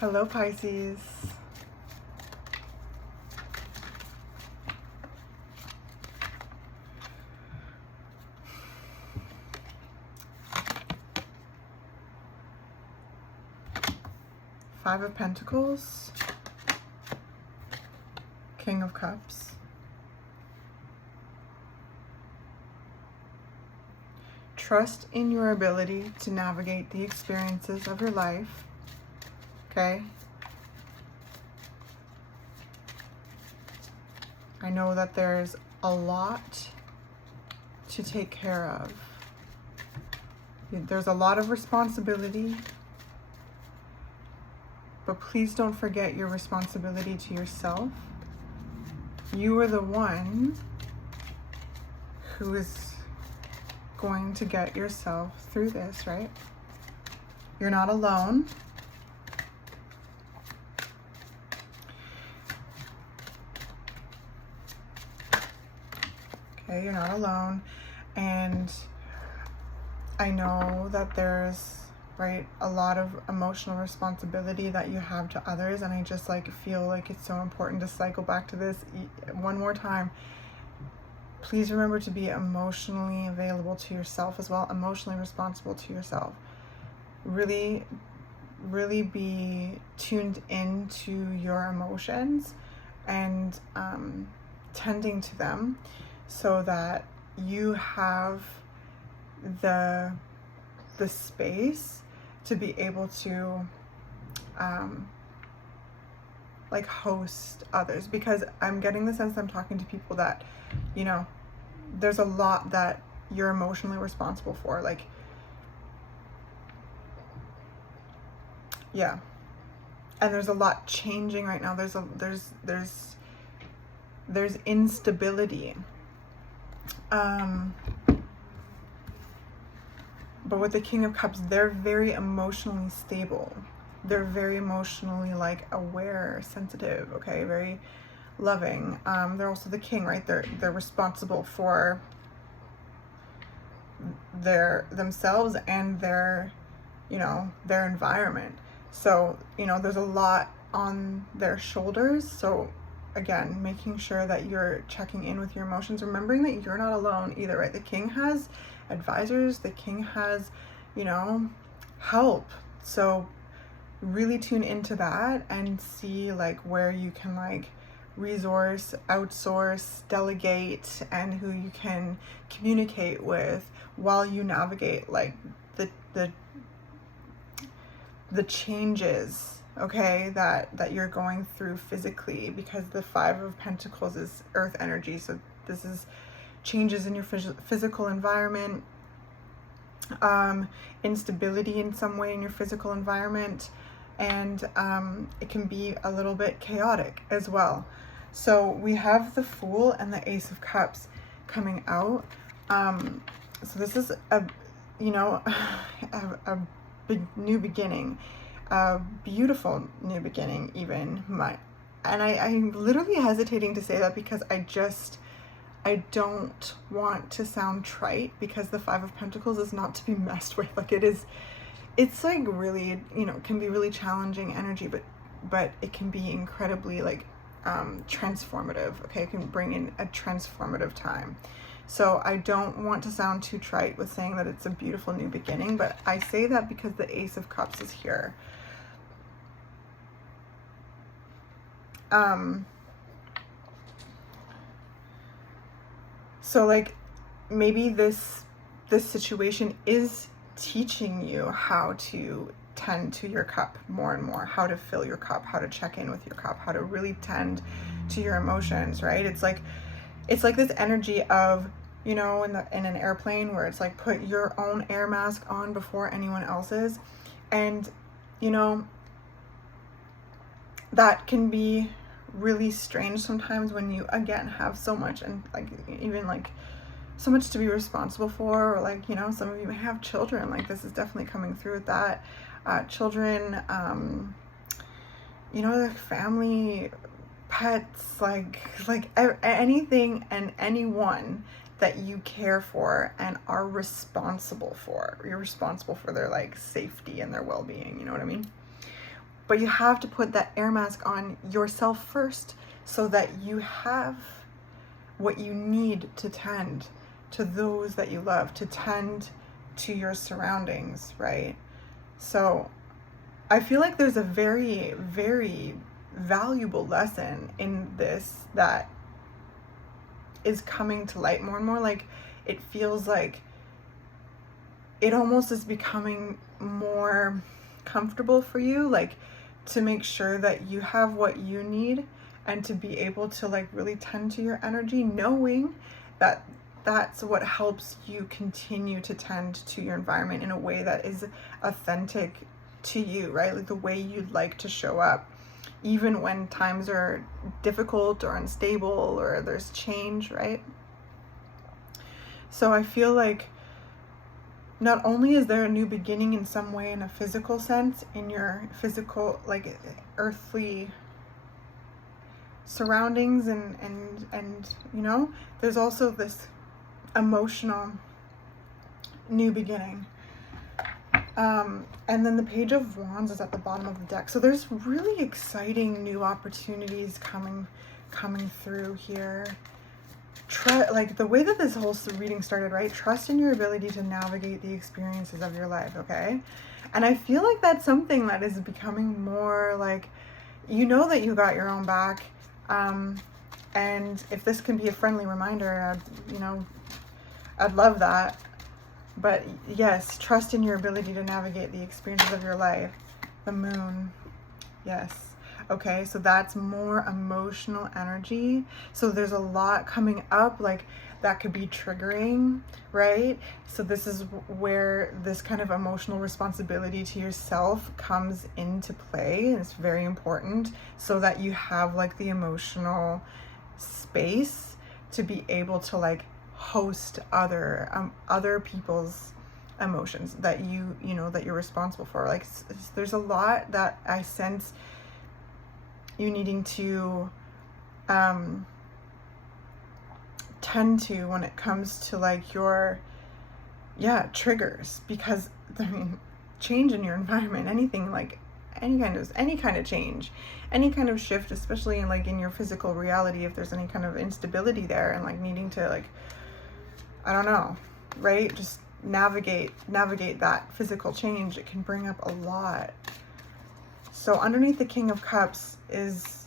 Hello, Pisces. Five of Pentacles, King of Cups, trust in your ability to navigate the experiences of your life, okay? I know that there's a lot to take care of. There's a lot of responsibility, but please don't forget your responsibility to yourself. You are the one who is going to get yourself through this, right? You're not alone. Okay, you're not alone. And I know that there's, right, a lot of emotional responsibility that you have to others, and I just feel like it's so important to cycle back to this one more time. Please remember to be emotionally available to yourself as well, emotionally responsible to yourself. Really, really be tuned into your emotions and tending to them so that you have the space to be able to host others, because I'm getting the sense I'm talking to people that, you know, there's a lot that you're emotionally responsible for, yeah, and there's a lot changing right now. There's instability, but with the King of Cups, they're very emotionally stable. They're very emotionally aware, sensitive, okay, very loving. They're also the king, right? They're responsible for themselves and their environment. So, there's a lot on their shoulders. So again, making sure that you're checking in with your emotions, remembering that you're not alone either, right? The king has advisors, the king has, help. So really tune into that and see where you can resource, outsource, delegate, and who you can communicate with while you navigate the changes, okay, that you're going through physically, because the Five of Pentacles is earth energy. So this is changes in your physical environment, instability in some way in your physical environment, and it can be a little bit chaotic as well. So we have the Fool and the Ace of Cups coming out. So this is a big new beginning, a beautiful new beginning even. I'm literally hesitating to say that because I don't want to sound trite, because the Five of Pentacles is not to be messed with. It's really, can be really challenging energy, but it can be incredibly transformative, okay? It can bring in a transformative time. So I don't want to sound too trite with saying that it's a beautiful new beginning, but I say that because the Ace of Cups is here. So maybe this situation is teaching you how to tend to your cup more and more, how to fill your cup, how to check in with your cup, how to really tend to your emotions, right? It's like this energy of, in an airplane where it's put your own air mask on before anyone else's. And, that can be really strange sometimes when you, again, have so much, and so much to be responsible for, or some of you may have children. This is definitely coming through with that. Children, family, pets, anything and anyone that you care for and are responsible for. You're responsible for their safety and their well-being, you know what I mean? but you have to put that air mask on yourself first so that you have what you need to tend to those that you love, to tend to your surroundings, right? So I feel like there's a very, very valuable lesson in this that is coming to light more and more. Like, it feels like it almost is becoming more comfortable for you, like, to make sure that you have what you need and to be able to like really tend to your energy, knowing that that's what helps you continue to tend to your environment in a way that is authentic to you, right? Like the way you'd like to show up, even when times are difficult or unstable or there's change, right? So I feel like not only is there a new beginning in some way, in a physical sense, in your physical, like, earthly surroundings and you know, there's also this emotional new beginning. And then the Page of Wands is at the bottom of the deck. So there's really exciting new opportunities coming through here. Like the way that this whole reading started, right? Trust in your ability to navigate the experiences of your life, okay? And I feel like that's something that is becoming more like, you know, that you got your own back. And if this can be a friendly reminder, I'd love that. But yes, trust in your ability to navigate the experiences of your life. The Moon, yes. Okay, so that's more emotional energy. So there's a lot coming up, like, that could be triggering, right? So this is where this kind of emotional responsibility to yourself comes into play, and it's very important so that you have like the emotional space to be able to like host other people's emotions that you know that you're responsible for. Like, there's a lot that I sense you needing to tend to when it comes to like your triggers, because I mean, change in your environment, anything, like any kind of change, any kind of shift, especially in like in your physical reality, if there's any kind of instability there and like needing to like, I don't know, right, just navigate that physical change, it can bring up a lot. So underneath the King of Cups is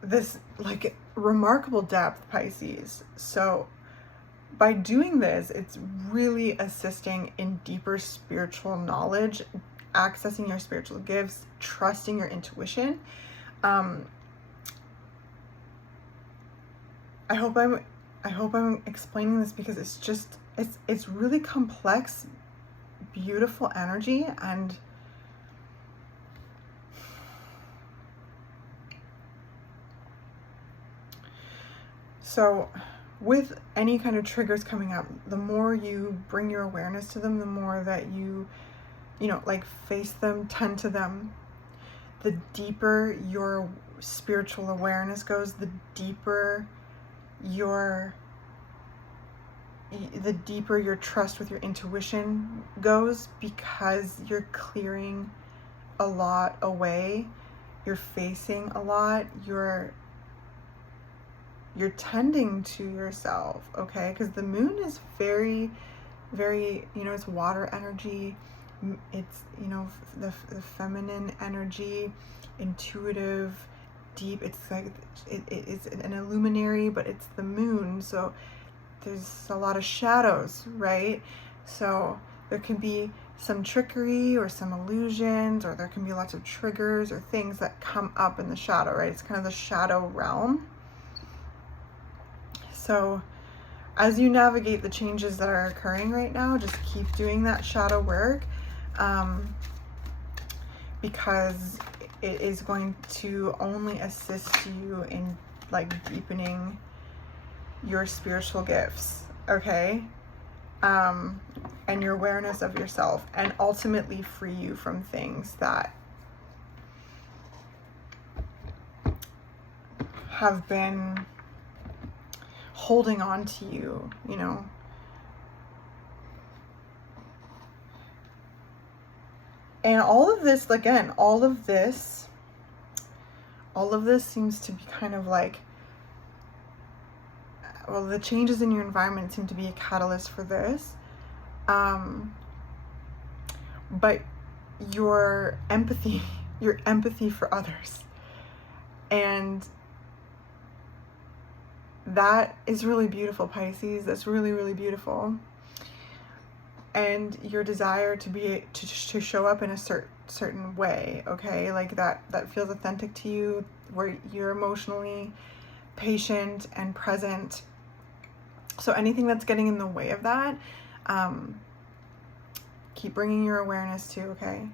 this like remarkable depth, Pisces. So by doing this, it's really assisting in deeper spiritual knowledge, accessing your spiritual gifts, trusting your intuition. I hope I'm explaining this, because it's just it's really complex, beautiful energy. And so with any kind of triggers coming up, the more you bring your awareness to them, the more that you like face them, tend to them, the deeper your spiritual awareness goes, the deeper your trust with your intuition goes, because you're clearing a lot away, you're facing a lot, you're tending to yourself, okay? Because the Moon is very, very, it's water energy. It's, the feminine energy, intuitive, deep. It's like, it's an illuminary, but it's the Moon. So there's a lot of shadows, right? So there can be some trickery or some illusions, or there can be lots of triggers or things that come up in the shadow, right? It's kind of the shadow realm. So as you navigate the changes that are occurring right now, just keep doing that shadow work, because it is going to only assist you in like deepening your spiritual gifts, okay? And your awareness of yourself, and ultimately free you from things that have been holding on to you, And all of this, again, all of this seems to be kind of like, well, the changes in your environment seem to be a catalyst for this. But your empathy for others, and that is really beautiful, Pisces. That's really, really beautiful. And your desire to show up in a certain way, okay, like that feels authentic to you, where you're emotionally patient and present. So anything that's getting in the way of that, keep bringing your awareness to, okay?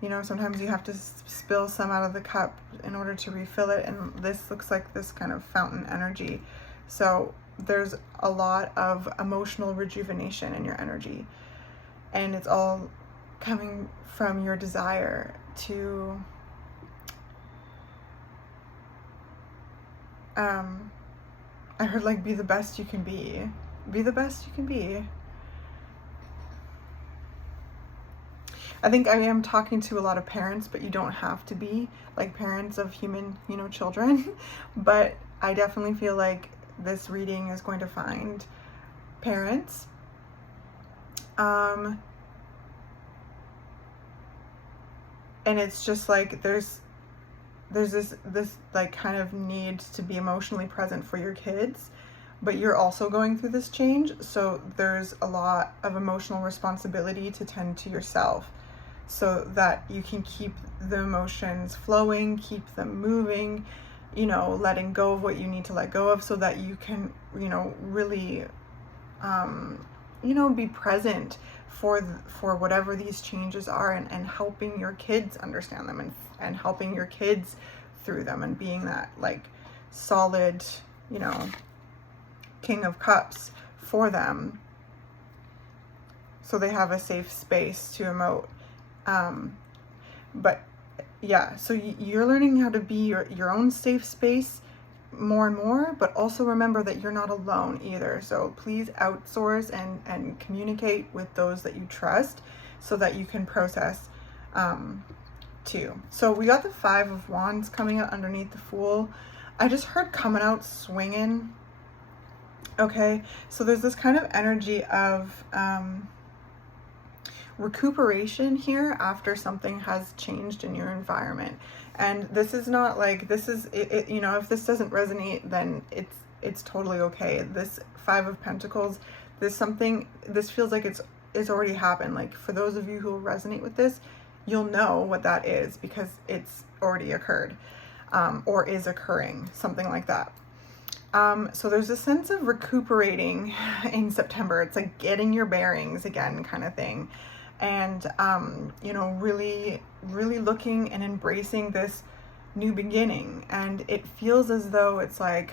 You know, sometimes you have to spill some out of the cup in order to refill it, and this looks like this kind of fountain energy. So there's a lot of emotional rejuvenation in your energy, and it's all coming from your desire to I heard like be the best you can be. Be the best you can be. I think I am talking to a lot of parents, but you don't have to be like parents of human, you know, children. But I definitely feel like this reading is going to find parents. And it's just like there's this like kind of need to be emotionally present for your kids, but you're also going through this change, so there's a lot of emotional responsibility to tend to yourself, so that you can keep the emotions flowing, keep them moving, you know, letting go of what you need to let go of, so that you can, you know, really, you know, be present for whatever these changes are, and helping your kids understand them, and helping your kids through them, and being that like solid, you know, King of Cups for them, so they have a safe space to emote. But yeah, so you're learning how to be your own safe space more and more, but also remember that you're not alone either. So please outsource and communicate with those that you trust, so that you can process too. So we got the 5 of Wands coming out underneath the Fool. I just heard coming out swinging. Okay, so there's this kind of energy of recuperation here after something has changed in your environment. And this is not like, this is it, you know, if this doesn't resonate, then it's totally okay. This 5 of Pentacles, this feels like it's already happened. Like for those of you who will resonate with this, you'll know what that is, because it's already occurred, or is occurring, something like that. So there's a sense of recuperating in September. It's like getting your bearings again kind of thing. And, you know, really, really looking and embracing this new beginning. And it feels as though it's like,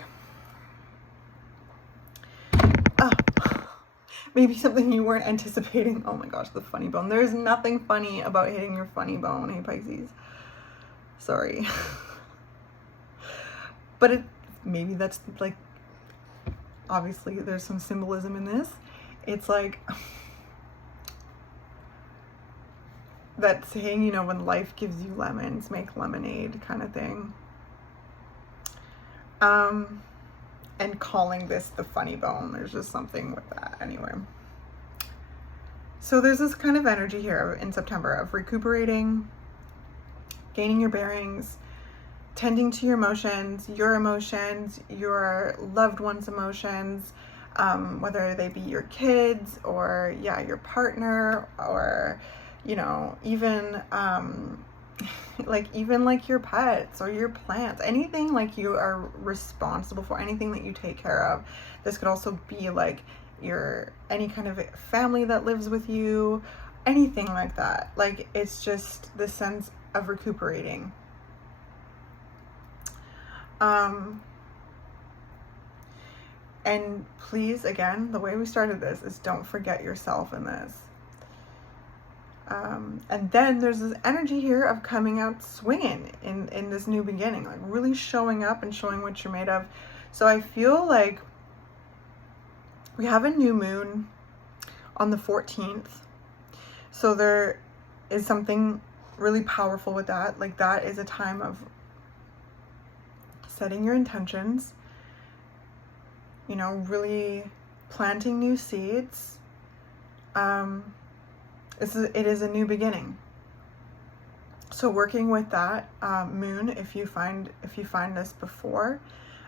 maybe something you weren't anticipating. Oh my gosh, the funny bone. There's nothing funny about hitting your funny bone, hey Pisces. Sorry. But maybe that's like, obviously there's some symbolism in this. It's like that saying, you know, when life gives you lemons, make lemonade kind of thing. And calling this the funny bone, there's just something with that anyway. So there's this kind of energy here in September of recuperating, gaining your bearings, tending to your emotions, your loved ones' emotions, whether they be your kids or your partner, or, you know, even like your pets or your plants, anything like you are responsible for, anything that you take care of. This could also be like any kind of family that lives with you, anything like that. Like it's just the sense of recuperating. And please, again, the way we started this is don't forget yourself in this. And then there's this energy here of coming out swinging in this new beginning, like really showing up and showing what you're made of. So I feel like we have a new moon on the 14th. So is something really powerful with that. Like, that is a time of setting your intentions, you know, really planting new seeds. It is a new beginning. So working with that moon, if you find this before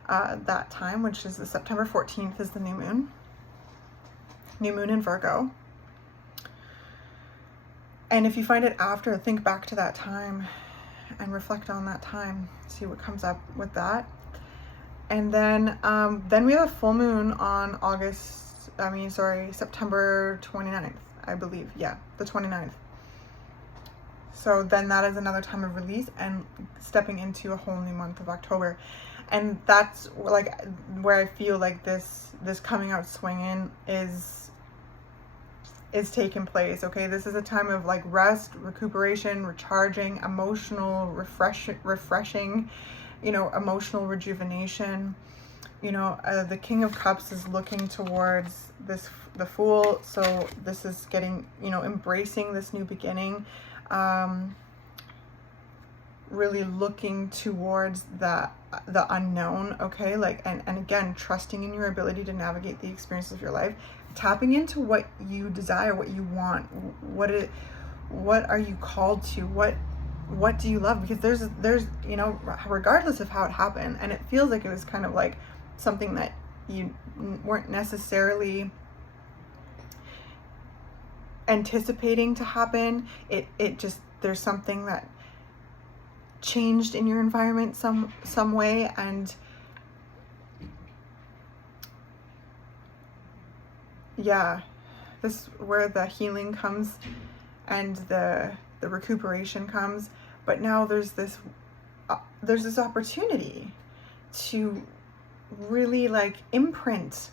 that time, which is the September 14th is the new moon in Virgo. And if you find it after, think back to that time and reflect on that time, see what comes up with that. And then we have a full moon on September 29th, I believe. Yeah, the 29th. So then that is another time of release and stepping into a whole new month of October. And that's like where I feel like this coming out swinging is taking place. Okay, this is a time of like rest, recuperation, recharging, emotional refreshing, you know, emotional rejuvenation. You know, the King of Cups is looking towards the Fool. So this is getting, you know, embracing this new beginning. Really looking towards the unknown, okay? Like, and again, trusting in your ability to navigate the experiences of your life, tapping into what you desire, what you want, what are you called to, what do you love? Because there's, you know, regardless of how it happened, and it feels like it was kind of like something that you weren't necessarily anticipating to happen, it just, there's something that changed in your environment some way, and yeah, this is where the healing comes and the recuperation comes. But now there's this opportunity to really like imprint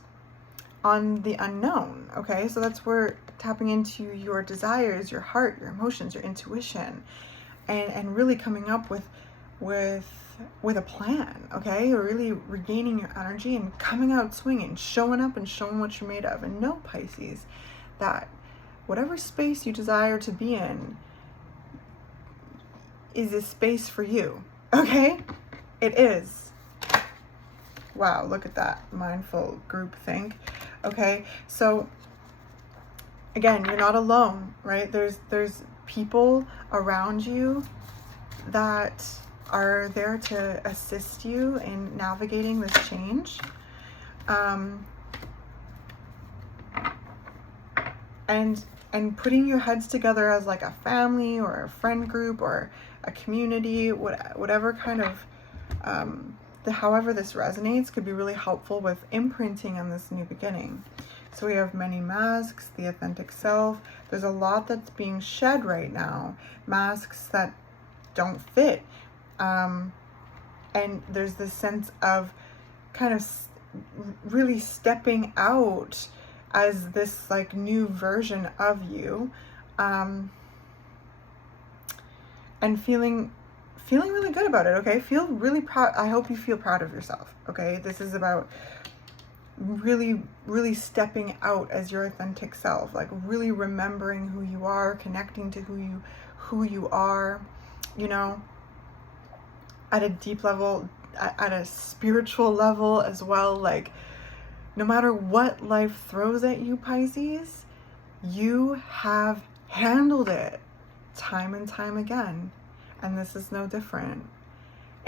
on the unknown. Okay, so that's where tapping into your desires, your heart, your emotions, your intuition, and really coming up with a plan. Okay, really regaining your energy and coming out swinging, showing up and showing what you're made of. And know, Pisces, that whatever space you desire to be in is a space for you. Okay, it is. Wow, look at that mindful group think. Okay, so again, you're not alone, right? There's people around you that are there to assist you in navigating this change. And putting your heads together as like a family or a friend group or a community, whatever kind of however this resonates, could be really helpful with imprinting on this new beginning. So we have many masks, the authentic self. There's a lot that's being shed right now, masks that don't fit. And there's this sense of kind of really stepping out as this like new version of you, and feeling really good about it. Okay, feel really proud. I hope you feel proud of yourself. Okay, this is about really stepping out as your authentic self, like really remembering who you are, connecting to who you are, you know, at a deep level, at a spiritual level as well. Like, no matter what life throws at you, Pisces, you have handled it time and time again, and this is no different.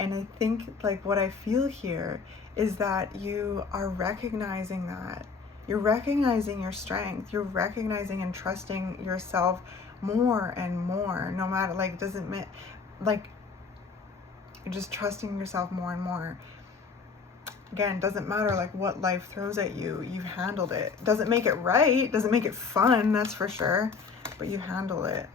And I think like what I feel here is that you are recognizing that. You're recognizing your strength. You're recognizing and trusting yourself more and more, no matter, like, doesn't mean, like, you're just trusting yourself more and more. Again, doesn't matter like what life throws at you, you've handled it. Doesn't make it right, doesn't make it fun, that's for sure, but you handle it.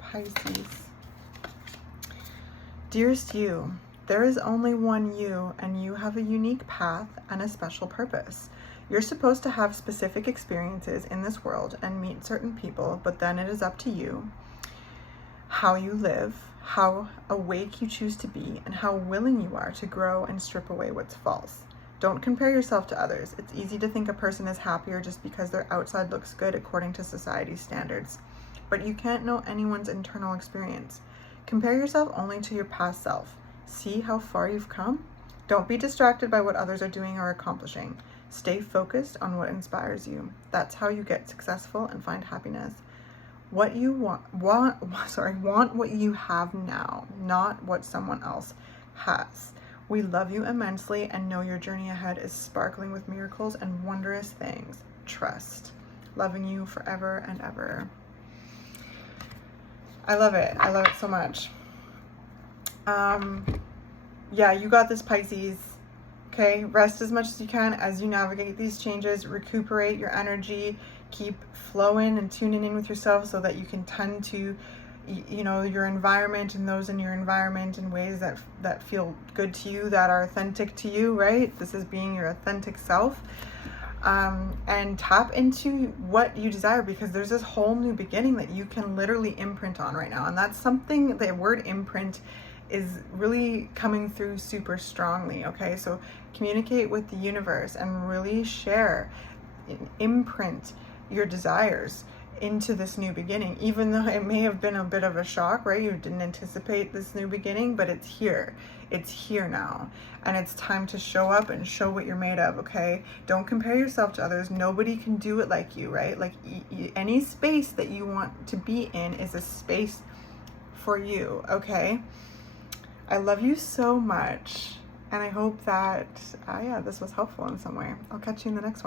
Pisces. Dearest you, there is only one you, and you have a unique path and a special purpose. You're supposed to have specific experiences in this world and meet certain people, but then it is up to you how you live, how awake you choose to be, and how willing you are to grow and strip away what's false. Don't compare yourself to others. It's easy to think a person is happier just because their outside looks good according to society's standards. But you can't know anyone's internal experience. Compare yourself only to your past self. See how far you've come? Don't be distracted by what others are doing or accomplishing. Stay focused on what inspires you. That's how you get successful and find happiness. What you want what you have now, not what someone else has. We love you immensely and know your journey ahead is sparkling with miracles and wondrous things. Trust. Loving you forever and ever. I love it. I love it so much. Yeah, you got this, Pisces. Okay, rest as much as you can as you navigate these changes. Recuperate your energy. Keep flowing and tuning in with yourself so that you can tend to, you know, your environment and those in your environment in ways that feel good to you, that are authentic to you, right? This is being your authentic self. And tap into what you desire, because there's this whole new beginning that you can literally imprint on right now. And that's something, the word imprint is really coming through super strongly. Okay, so communicate with the universe and really share, imprint your desires into this new beginning, even though it may have been a bit of a shock, right? You didn't anticipate this new beginning, but it's here. It's here now, and it's time to show up and show what you're made of. Okay, don't compare yourself to others. Nobody can do it like you, right? Like any space that you want to be in is a space for you. Okay, I love you so much, and I hope that this was helpful in some way. I'll catch you in the next one.